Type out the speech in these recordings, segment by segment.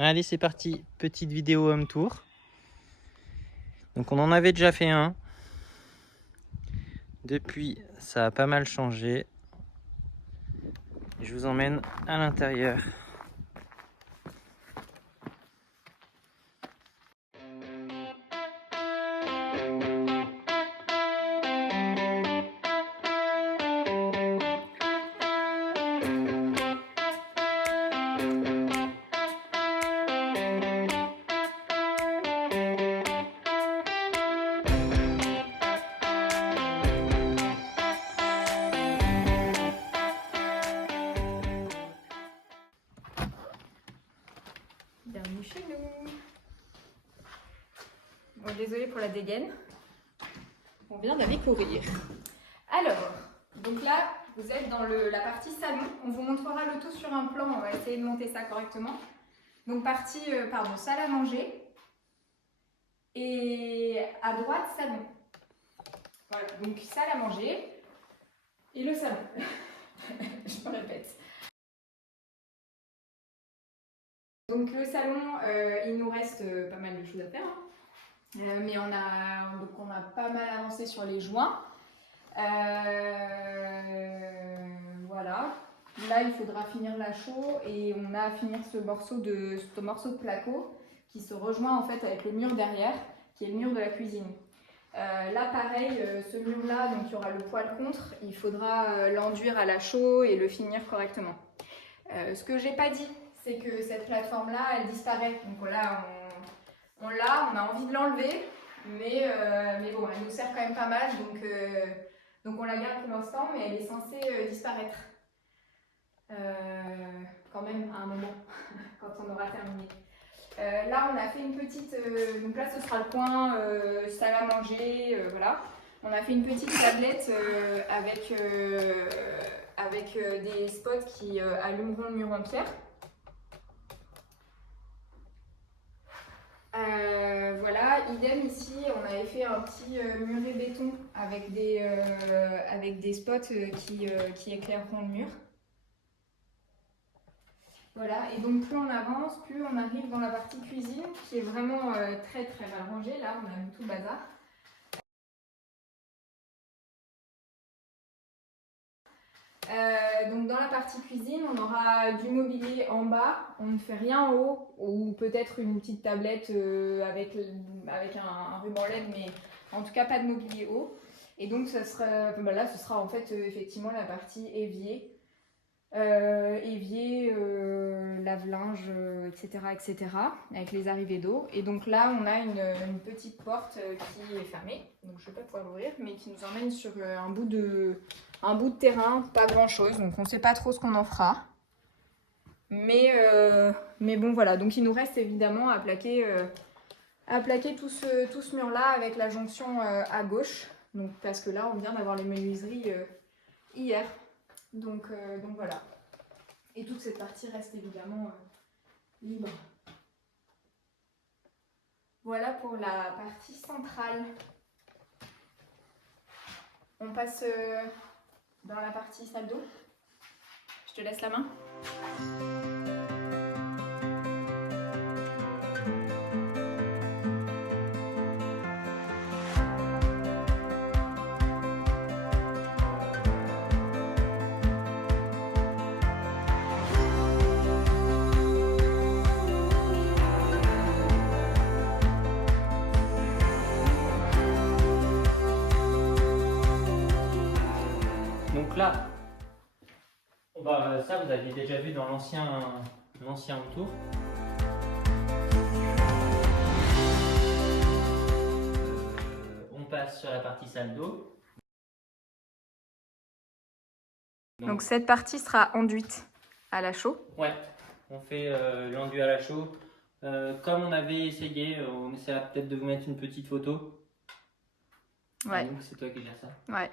Allez, c'est parti, petite vidéo home tour. Donc on en avait déjà fait un. Depuis, ça a pas mal changé. Je vous emmène à l'intérieur. Bienvenue chez nous. Bon, désolée pour la dégaine. On vient d'aller courir. Alors, donc là, vous êtes dans la partie salon. On vous montrera le tout sur un plan. On va essayer de monter ça correctement. Donc partie, salle à manger. Et à droite, salon. Voilà, donc salle à manger et le salon. Je me répète. Donc le salon, il nous reste pas mal de choses à faire. Mais on a pas mal avancé sur les joints. Voilà. Là, il faudra finir la chaux et on a à finir ce morceau de placo qui se rejoint en fait avec le mur derrière, qui est le mur de la cuisine. Là, pareil, ce mur-là, donc il y aura le poêle contre, il faudra l'enduire à la chaux et le finir correctement. Ce que j'ai pas dit, c'est que cette plateforme-là, elle disparaît. Donc là, on a envie de l'enlever, mais bon, elle nous sert quand même pas mal, donc on la garde pour l'instant, mais elle est censée disparaître. Quand même à un moment, quand on aura terminé. Là, on a fait une petite... donc là, ce sera le coin salle à manger, voilà. On a fait une petite tablette avec des spots qui allumeront le mur en pierre. Voilà, idem ici, on avait fait un petit muret béton avec des spots qui éclaireront le mur. Voilà, et donc plus on avance, plus on arrive dans la partie cuisine qui est vraiment très très mal rangée. Là, on a mis tout le bazar. Donc dans la partie cuisine, on aura du mobilier en bas, on ne fait rien en haut, ou peut-être une petite tablette avec un ruban LED, mais en tout cas pas de mobilier haut. Et donc là, ce sera en fait effectivement la partie évier. Lave-linge, etc., avec les arrivées d'eau. Et donc là, on a une petite porte qui est fermée, donc je ne vais pas pouvoir l'ouvrir, mais qui nous emmène sur un bout de terrain, pas grand-chose, donc on ne sait pas trop ce qu'on en fera. Mais bon, voilà, donc il nous reste évidemment à plaquer tout ce mur-là avec la jonction à gauche, donc, parce que là, on vient d'avoir les menuiseries hier. Donc voilà. Et toute cette partie reste évidemment libre. Voilà pour la partie centrale. On passe dans la partie salle d'eau. Je te laisse la main. Donc là, ça vous aviez déjà vu dans l'ancien home tour. On passe sur la partie salle d'eau. Donc cette partie sera enduite à la chaux. Ouais, on fait l'enduit à la chaux. Comme on avait essayé, on essaiera peut-être de vous mettre une petite photo. Ouais. Donc c'est toi qui gères ça. Ouais.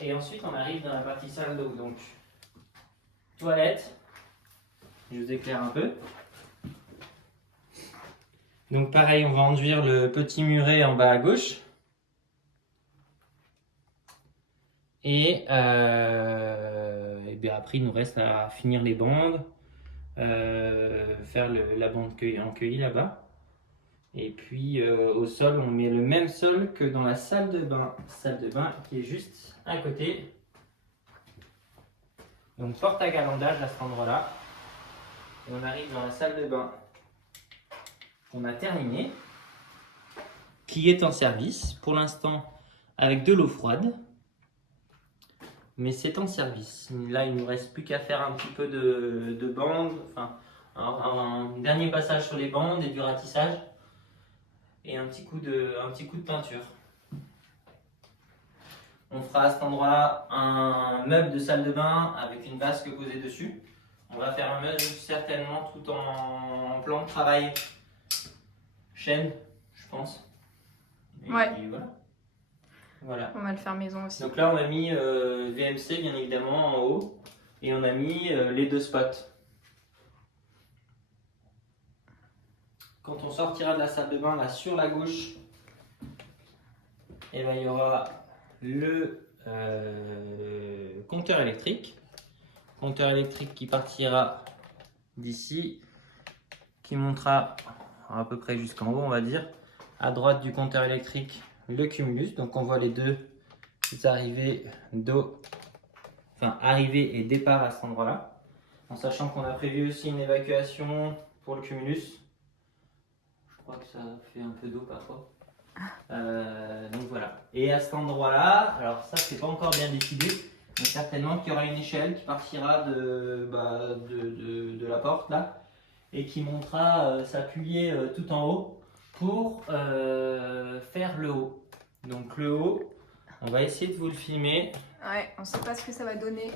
Et ensuite on arrive dans la partie salle d'eau. Donc toilette. Je vous éclaire un peu. Donc pareil, on va enduire le petit muret en bas à gauche. Et bien après, il nous reste à finir les bandes, faire la bande en cueilli là-bas. Et puis au sol, on met le même sol que dans la salle de bain qui est juste à côté. Donc porte à galandage à cet endroit-là. Et on arrive dans la salle de bain qu'on a terminée, qui est en service pour l'instant avec de l'eau froide. Mais c'est en service. Là, il ne nous reste plus qu'à faire un petit peu de bande, enfin un dernier passage sur les bandes et du ratissage et un petit coup de peinture. On fera à cet endroit-là un meuble de salle de bain avec une vasque posée dessus. On va faire un meuble certainement tout en plan de travail chêne, je pense. Et Ouais. puis voilà. On va le faire maison aussi. Donc là, on a mis VMC bien évidemment en haut et on a mis les 2 spots. Quand on sortira de la salle de bain, là sur la gauche, et ben, il y aura le compteur électrique. Compteur électrique qui partira d'ici, qui montera à peu près jusqu'en haut, on va dire. À droite du compteur électrique, le cumulus. Donc on voit les deux arrivées d'eau, enfin arrivée et départ à cet endroit-là. En sachant qu'on a prévu aussi une évacuation pour le cumulus. Je crois que ça fait un peu d'eau parfois. Donc voilà. Et à cet endroit-là, alors ça c'est pas encore bien décidé, mais certainement qu'il y aura une échelle qui partira de la porte là et qui montera s'appuyer tout en haut pour faire le haut. Donc le haut, on va essayer de vous le filmer. Ouais, on sait pas ce que ça va donner.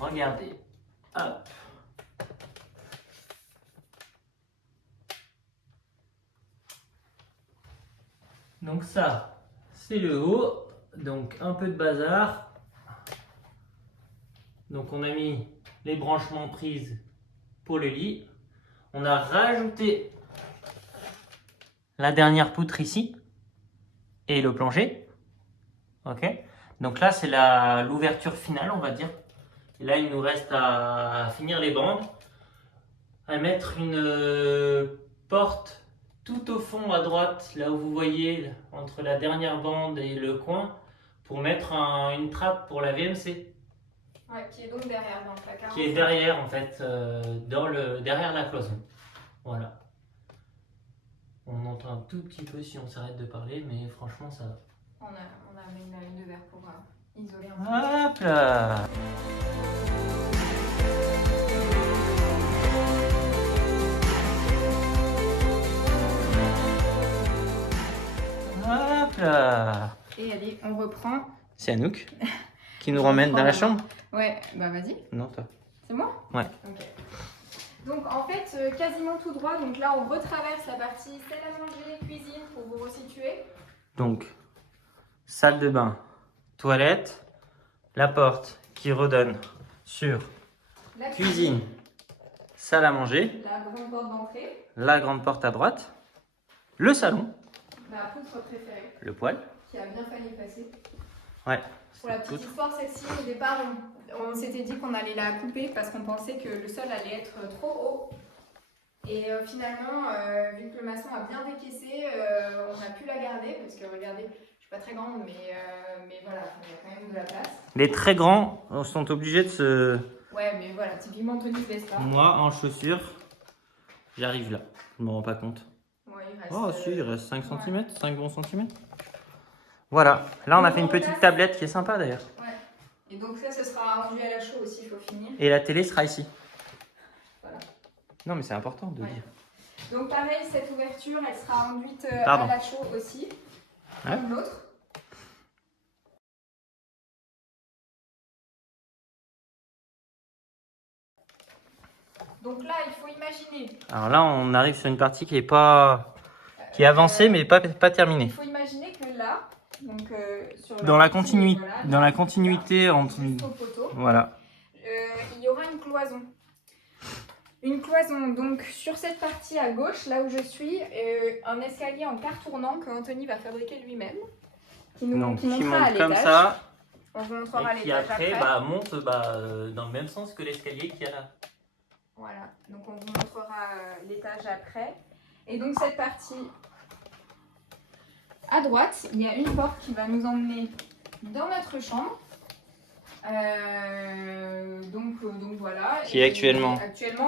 Regardez. Hop. Donc ça, c'est le haut. Donc un peu de bazar. Donc on a mis les branchements prises pour le lit. On a rajouté la dernière poutre ici et le plancher. Ok. Donc là c'est l'ouverture finale, on va dire. Et là il nous reste à finir les bandes, à mettre une porte tout au fond à droite, là où vous voyez entre la dernière bande et le coin, pour mettre une trappe pour la VMC. Ouais, qui est donc derrière dans le placard. Qui est derrière en fait, derrière la cloison. Voilà. On entend un tout petit peu si on s'arrête de parler, mais franchement ça va. On a mis une laine de verre pour isoler un peu. Hop là. Hop là. Et allez, on reprend. C'est Anouk qui nous ramène dans la chambre. Ouais, bah vas-y. Non, toi. C'est moi? Ouais. Ok. Donc en fait, quasiment tout droit. Donc là, on retraverse la partie salle à manger, cuisine pour vous resituer. Donc, salle de bain, toilette, la porte qui redonne sur La cuisine, salle à manger, la grande porte d'entrée, la grande porte à droite, le salon, ma poutre préférée le poêle. qui a bien failli passer. Ouais. Pour la petite histoire, celle-ci, au départ, on s'était dit qu'on allait la couper parce qu'on pensait que le sol allait être trop haut. Et finalement, vu que le maçon a bien décaissé, on a pu la garder parce que regardez, je suis pas très grande, mais voilà, il y a quand même de la place. Les très grands sont obligés de se... Ouais, mais voilà, typiquement Tony se laisse pas. Moi, en chaussures, j'arrive là. Je me rends pas compte. Ouais, il reste, Oh si, il reste 5 ouais. cm, 5 bons centimètres. Voilà, là on a fait une petite tablette qui est sympa d'ailleurs. Ouais. Et donc ça, ce sera rendu à la chaux aussi, il faut finir. Et la télé sera ici. Voilà. Non mais c'est important de Ouais. dire. Donc pareil, cette ouverture, elle sera enduite Pardon. à la chaux aussi, Ouais. comme l'autre. Donc là, il faut imaginer. Alors là on arrive sur une partie qui est pas... qui est avancée mais pas terminée. Il faut imaginer que là, donc sur Dans la partie, continuité, voilà, dans la continuité entre... jusqu'au poteau, Voilà. il y aura une cloison. Une cloison, donc sur cette partie à gauche, là où je suis, un escalier en quart tournant que Anthony va fabriquer lui-même, qui Donc, qui montera à monte comme l'étage. ça. On vous montrera Et qui l'étage après, après. monte dans le même sens que l'escalier qu'il y a là. Voilà, donc on vous montrera l'étage après. Et donc cette partie à droite, il y a une porte qui va nous emmener dans notre chambre. Donc voilà. Qui est actuellement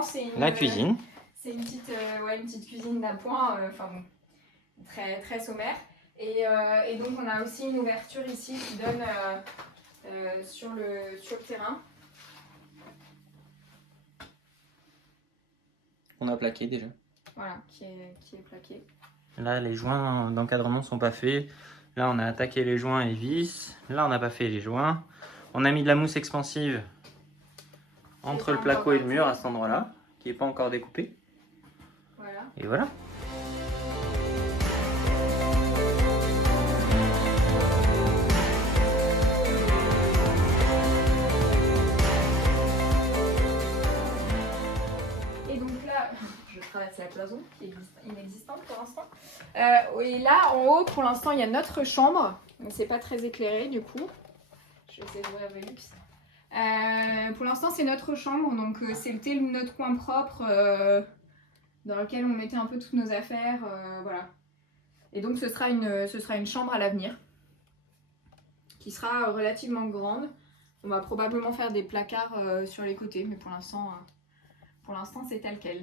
c'est la cuisine. C'est une petite cuisine d'appoint, enfin bon, très, très sommaire. Et donc on a aussi une ouverture ici qui donne sur le terrain. On a plaqué déjà. Voilà, qui est plaqué. Là, les joints d'encadrement ne sont pas faits. Là, on a attaqué les joints et vis. Là, on n'a pas fait les joints. On a mis de la mousse expansive entre le placo et le mur à cet endroit-là, qui n'est pas encore découpé. Voilà. Et voilà. Et donc là, je traverse la cloison qui est inexistante pour l'instant. Et là, en haut, pour l'instant, il y a notre chambre. Mais c'est pas très éclairé du coup. Je vais essayer d'ouvrir Velux. Pour l'instant, c'est notre chambre, donc c'était notre coin propre dans lequel on mettait un peu toutes nos affaires, voilà. Et donc ce sera une chambre à l'avenir qui sera relativement grande. On va probablement faire des placards sur les côtés, mais pour l'instant c'est tel quel.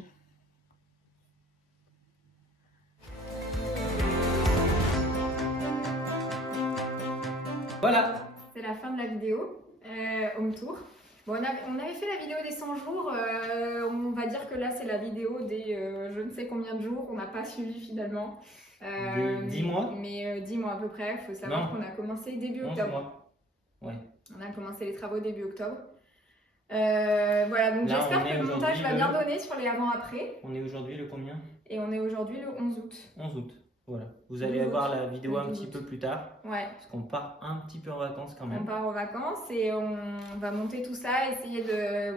Voilà. C'est la fin de la vidéo, home tour. Bon, on avait fait la vidéo des 100 jours, on va dire que là c'est la vidéo des je ne sais combien de jours, on n'a pas suivi finalement. Des 10 mois. Mais 10 mois à peu près, il faut savoir qu'on a commencé début octobre. Mois. Ouais. On a commencé les travaux début octobre. Voilà, donc j'espère que le montage va bien donner sur les avant-après. On est aujourd'hui le combien? Et on est aujourd'hui le 11 août. 11 août. Voilà. Vous allez avoir la vidéo un petit peu plus tard. Ouais. Parce qu'on part un petit peu en vacances quand même. On part en vacances et on va monter tout ça, essayer de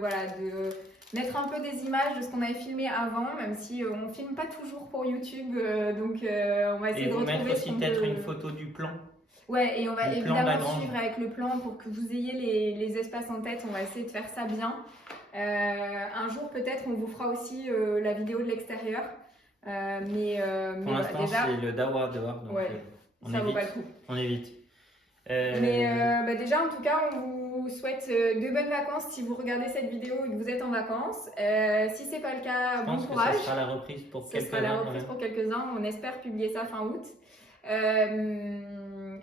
mettre un peu des images de ce qu'on avait filmé avant, même si on filme pas toujours pour YouTube. Donc on va essayer de retrouver. Et vous mettre aussi peut-être une photo du plan. Ouais, et on va évidemment suivre avec le plan pour que vous ayez les espaces en tête. On va essayer de faire ça bien. Un jour peut-être on vous fera aussi la vidéo de l'extérieur. Pour l'instant déjà... c'est le dawa dehors, donc ouais, ça vaut pas le coup. On évite. Mais déjà en tout cas on vous souhaite de bonnes vacances si vous regardez cette vidéo et que vous êtes en vacances. Si c'est pas le cas, bon courage. Ce sera la reprise pour quelques-uns. Ce sera la reprise pour quelques-uns. On espère publier ça fin août.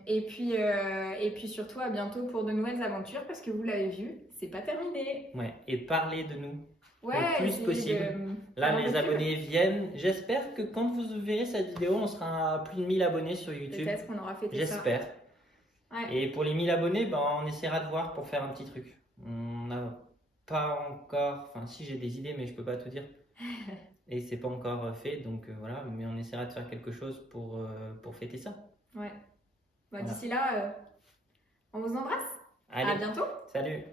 Et puis surtout à bientôt pour de nouvelles aventures parce que vous l'avez vu, c'est pas terminé. Ouais, et parlez de nous. Ouais, le plus possible. Là, les abonnés viennent. J'espère que quand vous verrez cette vidéo, on sera à plus de 1000 abonnés sur YouTube. Peut-être qu'on aura fait ça. J'espère. Ouais. Et pour les 1000 abonnés, on essaiera de voir pour faire un petit truc. On n'a pas encore... Enfin, si j'ai des idées, mais je peux pas tout dire. Et c'est pas encore fait, donc voilà. Mais on essaiera de faire quelque chose pour fêter ça. Ouais. Voilà. D'ici là, on vous embrasse. Allez. À bientôt. Salut.